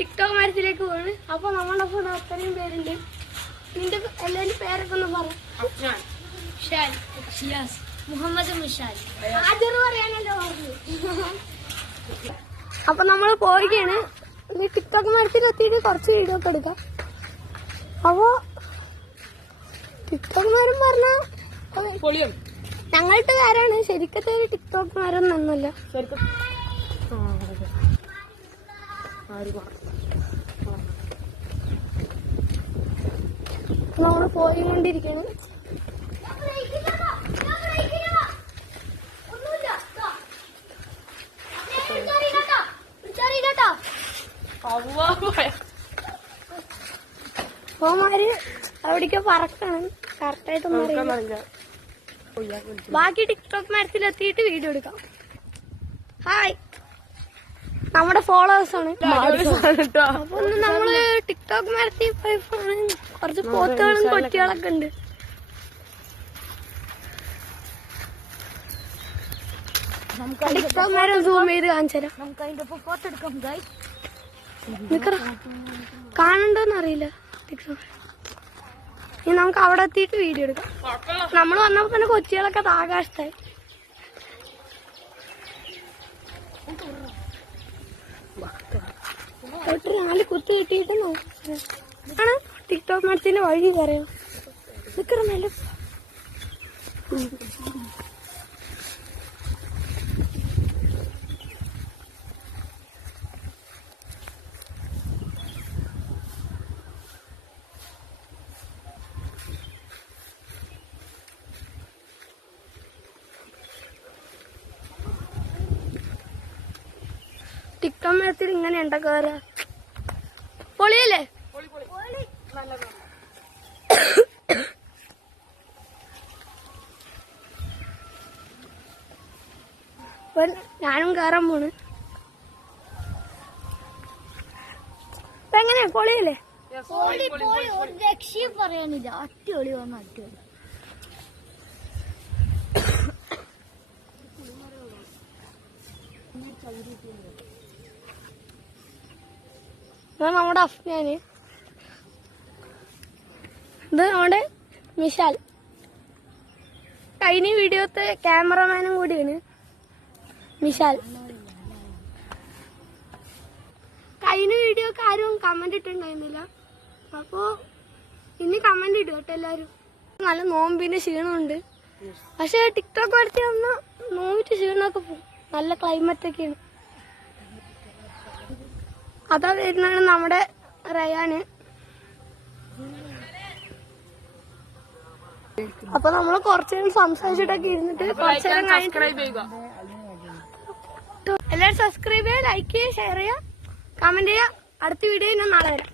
TikTok മരത്തിലേക്ക് പോണ്. അപ്പൊ നമ്മളൊപ്പം അത്രയും പേരുണ്ട്. നിന്റെ എല്ലാവരും പേരൊക്കെ ഒന്ന് പറ. മുഹമ്മദ് മുഷാൽ പറയാനല്ലോ പറഞ്ഞു. അപ്പൊ നമ്മള് പോവുകയാണ്. ഈ ടിക്ടോക്ക് മരത്തിൽ എത്തിയിട്ട് കുറച്ച് വീഡിയോ ഒക്കെ എടുക്കാം. അപ്പൊ ടിക്ടോക്ക് മരം പറഞ്ഞ ഞങ്ങളുടെ പേരാണ്. ശരിക്കത്തെ ഒരു ടിക്ടോക്ക് മരം ഒന്നല്ല. നമ്മള് പോയിക്കൊണ്ടിരിക്കണം. അപ്പോമാര് അവിടേക്ക് പറക്കണം. കറക്റ്റായിട്ടൊന്നും അറിയില്ല. ബാക്കി ടിക്ടോക്ക് മരത്തിലെത്തിയിട്ട് വീഡിയോ എടുക്കാം. ഹായ്, നമ്മുടെ ഫോളോവേഴ്സ് ആണ്. അപ്പൊ നമ്മള് ടിക്ടോക്ക് മരത്തിൽ പോയി കുറച്ച് പോത്തുകളും കൊറ്റികളൊക്കെ ഉണ്ട്. ടിക്ടോക്ക് മരം സൂം ചെയ്ത് കാണിച്ചുതരാം. നമുക്ക് അതിന്റെ ഒപ്പം ഫോട്ടോ എടുക്കാം. കാണണ്ടോന്ന് അറിയില്ല. ഇനി നമുക്ക് അവിടെ എത്തിയിട്ട് വീഡിയോ എടുക്കാം. നമ്മൾ വന്നപ്പോ തന്നെ കൊച്ചികളൊക്കെ ആകാശത്തായി. നാല് കുത്ത് കിട്ടിയിട്ട് ആണ് ടിക്ടോക്ക് മരത്തിന്റെ വഴി പറയാം. നിക്കറ ടിക്ടോക്ക് മരത്തിൽ ഇങ്ങനെ ഉണ്ടാക്കാറ് പൊളിയല്ലേ? ഞാനും കയറാൻ പോണ്. എങ്ങനെയാ പൊളിയല്ലേ? ഒരു രക്ഷയും പറയാനില്ല. അടിപൊളി വന്ന അടിപൊളി. നമ്മുടെ അഫ്നാന്, ഇത് നമ്മുടെ മിഷാൽ. കഴിഞ്ഞ വീഡിയോത്തെ ക്യാമറമാനും കൂടിയാണ് മിഷാൽ. കഴിഞ്ഞ വീഡിയോക്ക് ആരും കമന്റ് ഇട്ടുണ്ടായിരുന്നില്ല. അപ്പോ ഇനി കമന്റ് ഇടും കേട്ടോ എല്ലാരും. നല്ല നോമ്പിന്റെ ക്ഷീണമുണ്ട്. പക്ഷെ ടിക്ടോക്ക് വരുത്തി വന്ന നോമ്പിന്റെ ക്ഷീണമൊക്കെ പോകും. നല്ല ക്ലൈമറ്റ് ഒക്കെയാണ്. അതാ വരുന്നതാണ് നമ്മുടെ റയാന്. അപ്പൊ നമ്മള് കുറച്ചേരം സംസാരിച്ചിട്ടൊക്കെ ഇരുന്നിട്ട് കുറച്ചേരം എല്ലാവരും സബ്സ്ക്രൈബ് ചെയ്യുക, ലൈക്ക് ചെയ്യുക, ഷെയർ ചെയ്യുക, കമന്റ് ചെയ്യുക. അടുത്ത വീഡിയോ ഞാൻ നാളെ വരാം.